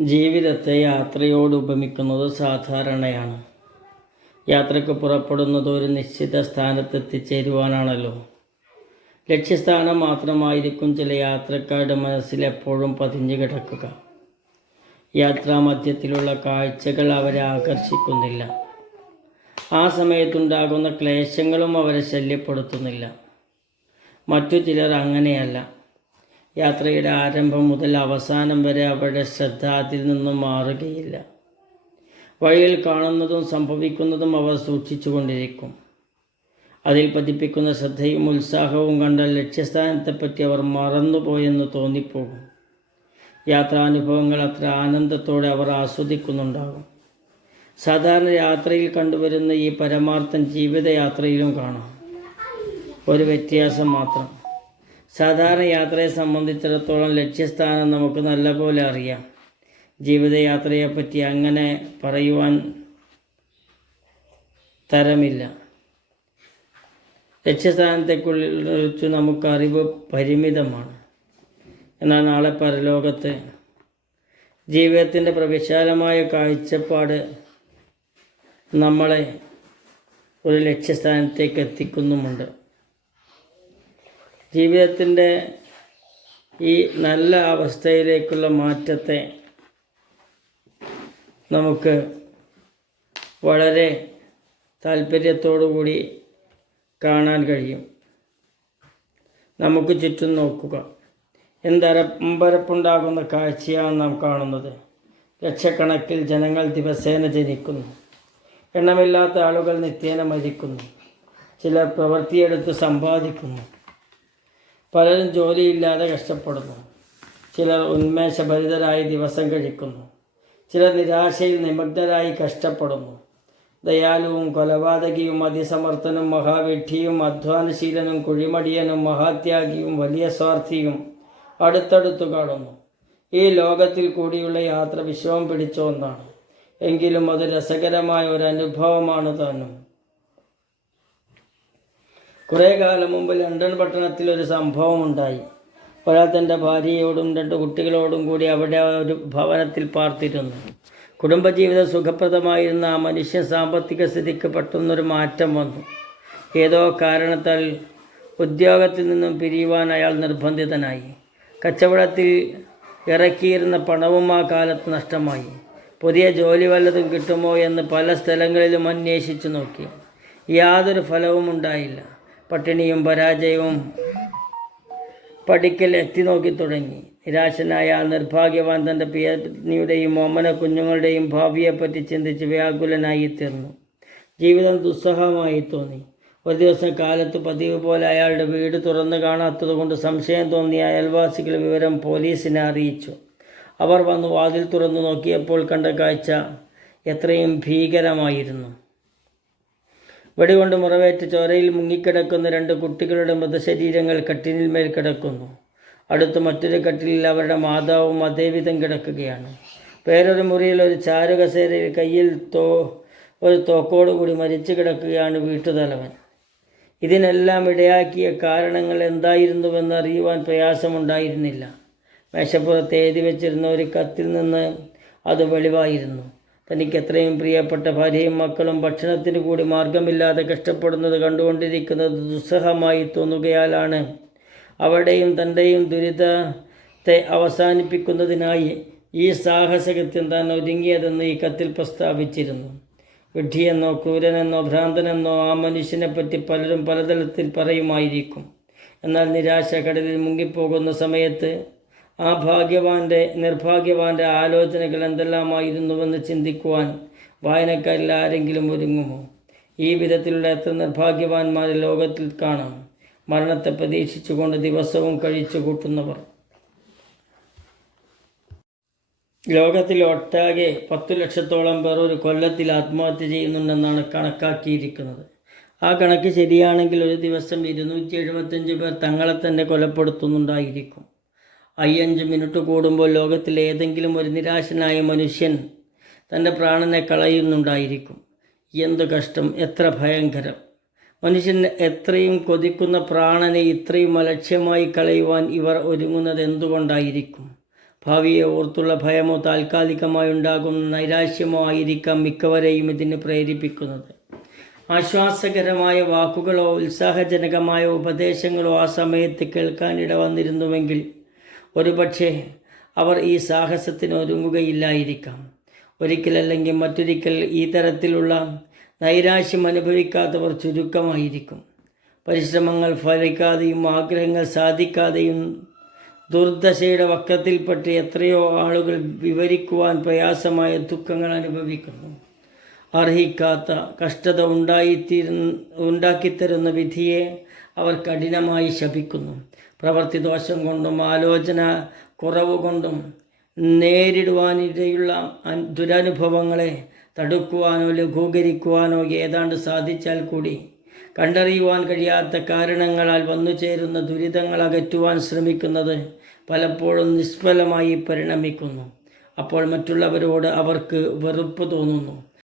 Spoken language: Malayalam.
ജീവിതത്തെ യാത്രയോട് ഉപമിക്കുന്നത് സാധാരണയാണ്. യാത്രയ്ക്ക് പുറപ്പെടുന്നത് ഒരു നിശ്ചിത സ്ഥാനത്തെത്തിച്ചേരുവാനാണല്ലോ. ലക്ഷ്യസ്ഥാനം മാത്രമായിരിക്കും ചില യാത്രക്കാരുടെ മനസ്സിൽ എപ്പോഴും പതിഞ്ഞു കിടക്കുക. യാത്രാമധ്യത്തിലുള്ള കാഴ്ചകൾ അവരെ ആകർഷിക്കുന്നില്ല. ആ സമയത്തുണ്ടാകുന്ന ക്ലേശങ്ങളും അവരെ ശല്യപ്പെടുത്തുന്നില്ല. മറ്റു ചിലർ അങ്ങനെയല്ല. യാത്രയുടെ ആരംഭം മുതൽ അവസാനം വരെ അവരുടെ ശ്രദ്ധ അതിൽ നിന്നും മാറുകയില്ല. വഴിയിൽ കാണുന്നതും സംഭവിക്കുന്നതും അവർ സൂക്ഷിച്ചുകൊണ്ടിരിക്കും. അതിൽ പതിപ്പിക്കുന്ന ശ്രദ്ധയും ഉത്സാഹവും കണ്ടാൽ ലക്ഷ്യസ്ഥാനത്തെപ്പറ്റി അവർ മറന്നുപോയെന്ന് തോന്നിപ്പോകും. യാത്രാനുഭവങ്ങൾ അത്ര ആനന്ദത്തോടെ അവർ ആസ്വദിക്കുന്നുണ്ടാകും. സാധാരണ യാത്രയിൽ കണ്ടുവരുന്ന ഈ പരമാർത്ഥം ജീവിതയാത്രയിലും കാണാം. ഒരു വ്യത്യാസം മാത്രം. സാധാരണ യാത്രയെ സംബന്ധിച്ചിടത്തോളം ലക്ഷ്യസ്ഥാനം നമുക്ക് നല്ലപോലെ അറിയാം. ജീവിതയാത്രയെപ്പറ്റി അങ്ങനെ പറയുവാൻ തരമില്ല. ലക്ഷ്യസ്ഥാനത്തെക്കുറിച്ച് നമുക്ക് അറിവ് പരിമിതമാണ്. എന്നാൽ നാളെ പരലോകത്ത് ജീവിതത്തിന്റെ പ്രവിശാലമായ കാഴ്ചപ്പാട് നമ്മളെ ഒരു ലക്ഷ്യസ്ഥാനത്തേക്ക് എത്തിക്കുന്നുമുണ്ട്. ജീവിതത്തിന്റെ ഈ നല്ല അവസ്ഥയിലേക്കുള്ള മാറ്റത്തെ നമുക്ക് വളരെ താല്പര്യത്തോടുകൂടി കാണാൻ കഴിയും. നമുക്ക് ചുറ്റും നോക്കുക. എന്തരമ്പരപ്പുണ്ടാകുന്ന കാഴ്ചയാണ് നാം കാണുന്നത്. ലക്ഷക്കണക്കിൽ ജനങ്ങൾ ദിവസേന ജനിക്കുന്നു. എണ്ണമില്ലാത്ത ആളുകൾ നിത്യേന മരിക്കുന്നു. ചിലർ പ്രവൃത്തിയെടുത്ത് സമ്പാദിക്കുന്നു. പലരും ജോലിയില്ലാതെ കഷ്ടപ്പെടുന്നു. ചിലർ ഉന്മേഷഭരിതരായി ദിവസം കഴിക്കുന്നു. ചിലർ നിരാശയിൽ നിമഗ്നരായി കഷ്ടപ്പെടുന്നു. ദയാലുവും കൊലപാതകിയും അതിസമർത്ഥനും മഹാവിഡ്ഢിയും അധ്വാനശീലനും കുഴിമടിയനും മഹാത്യാഗിയും വലിയ സ്വാർത്ഥിയും അടുത്തടുത്തു കാണുന്നു. ഈ ലോകത്തിൽ കൂടിയുള്ള യാത്ര വിശ്വം പിടിച്ച ഒന്നാണ്. എങ്കിലും അത് രസകരമായ ഒരു അനുഭവമാണ് താനും. കുറേ കാലം മുമ്പ് ലണ്ടൻ പട്ടണത്തിൽ ഒരു സംഭവം ഉണ്ടായി ഒരാൾ തന്റെ ഭാര്യയോടും രണ്ട് കുട്ടികളോടും കൂടി അവിടെ ഒരു ഭവനത്തിൽ പാർത്തിരുന്നു. കുടുംബജീവിതം സുഖപ്രദമായിരുന്ന ആ മനുഷ്യ സാമ്പത്തിക സ്ഥിതിക്ക് പെട്ടെന്നൊരു മാറ്റം വന്നു. ഏതോ കാരണത്താൽ ഉദ്യോഗത്തിൽ നിന്നും പിരിയുവാൻ അയാൾ നിർബന്ധിതനായി. കച്ചവടത്തിൽ ഇറക്കിയിരുന്ന പണവും ആ കാലത്ത് നഷ്ടമായി. പുതിയ ജോലി വല്ലതും കിട്ടുമോ എന്ന് പല സ്ഥലങ്ങളിലും അന്വേഷിച്ചു നോക്കി. യാതൊരു ഫലവും ഉണ്ടായില്ല. പട്ടിണിയും പരാജയവും പടിക്കൽ എത്തി നോക്കി തുടങ്ങി. നിരാശനായ ആ നിർഭാഗ്യവാൻ തന്റെ പിയത്നിയുടെയും ഓമന കുഞ്ഞുങ്ങളുടെയും ഭാവിയെപ്പറ്റി ചിന്തിച്ച് വ്യാകുലനായി തീർന്നു. ജീവിതം ദുസ്സഹമായി തോന്നി. ഒരു ദിവസം കാലത്ത് പതിവ് പോലെ അയാളുടെ വീട് തുറന്നു കാണാത്തതുകൊണ്ട് സംശയം തോന്നിയ അയൽവാസികൾ വിവരം പോലീസിനെ അറിയിച്ചു. അവർ വന്ന് വാതിൽ തുറന്നു നോക്കിയപ്പോൾ കണ്ട കാഴ്ച എത്രയും ഭീകരമായിരുന്നു. വെടികൊണ്ട് മുറവേറ്റ് ചോരയിൽ മുങ്ങിക്കിടക്കുന്ന രണ്ട് കുട്ടികളുടെ മൃതശരീരങ്ങൾ കട്ടിലിന്മേൽ കിടക്കുന്നു. അടുത്ത മറ്റൊരു കട്ടിലിൽ അവരുടെ മാതാവും അതേവിധം കിടക്കുകയാണ്. വേറൊരു മുറിയിൽ ഒരു ചാരുകസേരയിൽ കയ്യിൽ തോ ഒരു തോക്കോടുകൂടി മരിച്ചു കിടക്കുകയാണ് വീട്ടുതലവൻ. ഇതിനെല്ലാം ഇടയാക്കിയ കാരണങ്ങൾ എന്തായിരുന്നുവെന്ന് അറിയുവാൻ പ്രയാസമുണ്ടായിരുന്നില്ല. മേശപ്പുറത്ത് എഴുതി വെച്ചിരുന്ന ഒരു കത്തിൽ നിന്ന് അത് വെളിവായിരുന്നു. തനിക്ക് എത്രയും പ്രിയപ്പെട്ട ഭാര്യയും മക്കളും ഭക്ഷണത്തിന് കൂടി മാർഗമില്ലാതെ കഷ്ടപ്പെടുന്നത് കണ്ടുകൊണ്ടിരിക്കുന്നത് ദുസ്സഹമായി തോന്നുകയാലാണ്. അവരുടെയും തന്റെയും ദുരിതത്തെ അവസാനിപ്പിക്കുന്നതിനായി ഈ സാഹസകൃത്യം താൻ ഒരുങ്ങിയതെന്ന് ഈ കത്തിൽ പ്രസ്താവിച്ചിരുന്നു. വിഡ്ഢിയെന്നോ ക്രൂരനെന്നോ ഭ്രാന്തനെന്നോ ആ മനുഷ്യനെപ്പറ്റി പലരും പലതരത്തിൽ പറയുമായിരിക്കും. എന്നാൽ നിരാശ കടലിൽ മുങ്ങിപ്പോകുന്ന സമയത്ത് ആ ഭാഗ്യവാന്റെ നിർഭാഗ്യവാന്റെ ആലോചനകൾ എന്തെല്ലാമായിരുന്നുവെന്ന് ചിന്തിക്കുവാൻ വായനക്കാരിൽ ആരെങ്കിലും ഒരുങ്ങുമോ? ഈ വിധത്തിലുള്ള എത്ര നിർഭാഗ്യവാന്മാരെ ലോകത്തിൽ കാണാം. മരണത്തെ പ്രതീക്ഷിച്ചുകൊണ്ട് ദിവസവും കഴിച്ചു കൂട്ടുന്നവർ. ലോകത്തിൽ ഒട്ടാകെ പത്തു ലക്ഷത്തോളം പേർ ഒരു കൊല്ലത്തിൽ ആത്മഹത്യ ചെയ്യുന്നുണ്ടെന്നാണ് കണക്കാക്കിയിരിക്കുന്നത്. ആ കണക്ക് ശരിയാണെങ്കിൽ ഒരു ദിവസം ഇരുന്നൂറ്റി എഴുപത്തഞ്ച് പേർ തങ്ങളെ തന്നെ കൊലപ്പെടുത്തുന്നുണ്ടായിരിക്കും. അയ്യഞ്ച് മിനിറ്റ് കൂടുമ്പോൾ ലോകത്തിലെ ഏതെങ്കിലും ഒരു നിരാശനായ മനുഷ്യൻ തന്റെ പ്രാണനെ കളയുന്നുണ്ടായിരിക്കും. എന്തു കഷ്ടം എത്ര ഭയങ്കരം. മനുഷ്യൻ എത്രയും കൊതിക്കുന്ന പ്രാണനെ ഇത്രയും അലക്ഷ്യമായി കളയുവാൻ ഇവർ ഒരുങ്ങുന്നത് എന്തുകൊണ്ടായിരിക്കും? ഭാവിയെ ഓർത്തുള്ള ഭയമോ താൽക്കാലികമായി ഉണ്ടാകുന്ന നൈരാശ്യമോ ആയിരിക്കാം മിക്കവരെയും ഇതിന് പ്രേരിപ്പിക്കുന്നത്. ആശ്വാസകരമായ വാക്കുകളോ ഉത്സാഹജനകമായ ഉപദേശങ്ങളോ ആ സമയത്ത് കേൾക്കാനിട വന്നിരുന്നുവെങ്കിൽ ഒരുപക്ഷെ അവർ ഈ സാഹസത്തിന് ഒരുങ്ങുകയില്ലായിരിക്കാം. ഒരിക്കലല്ലെങ്കിൽ മറ്റൊരിക്കൽ ഈ തരത്തിലുള്ള നൈരാശ്യം അനുഭവിക്കാത്തവർ ചുരുക്കമായിരിക്കും. പരിശ്രമങ്ങൾ ഫലിക്കാതെയും ആഗ്രഹങ്ങൾ സാധിക്കാതെയും ദുർദശയുടെ വക്കത്തിൽപ്പെട്ട് എത്രയോ ആളുകൾ വിവരിക്കുവാൻ പ്രയാസമായ ദുഃഖങ്ങൾ അനുഭവിക്കുന്നു. അർഹിക്കാത്ത കഷ്ടത ഉണ്ടായിത്തീരുന്ന ഉണ്ടാക്കിത്തരുന്ന വിധിയെ അവർ കഠിനമായി ശപിക്കുന്നു. പ്രവൃത്തി ദോഷം കൊണ്ടും ആലോചന കുറവ് കൊണ്ടും നേരിടുവാനിടയുള്ള ദുരനുഭവങ്ങളെ തടുക്കുവാനോ ലഘൂകരിക്കുവാനോ ഏതാണ്ട് സാധിച്ചാൽ കൂടി കണ്ടറിയുവാൻ കഴിയാത്ത കാരണങ്ങളാൽ വന്നു ചേരുന്ന ദുരിതങ്ങൾ അകറ്റുവാൻ ശ്രമിക്കുന്നത് പലപ്പോഴും നിഷ്ഫലമായി പരിണമിക്കുന്നു. അപ്പോൾ മറ്റുള്ളവരോട് അവർക്ക് വെറുപ്പ് തോന്നുന്നു.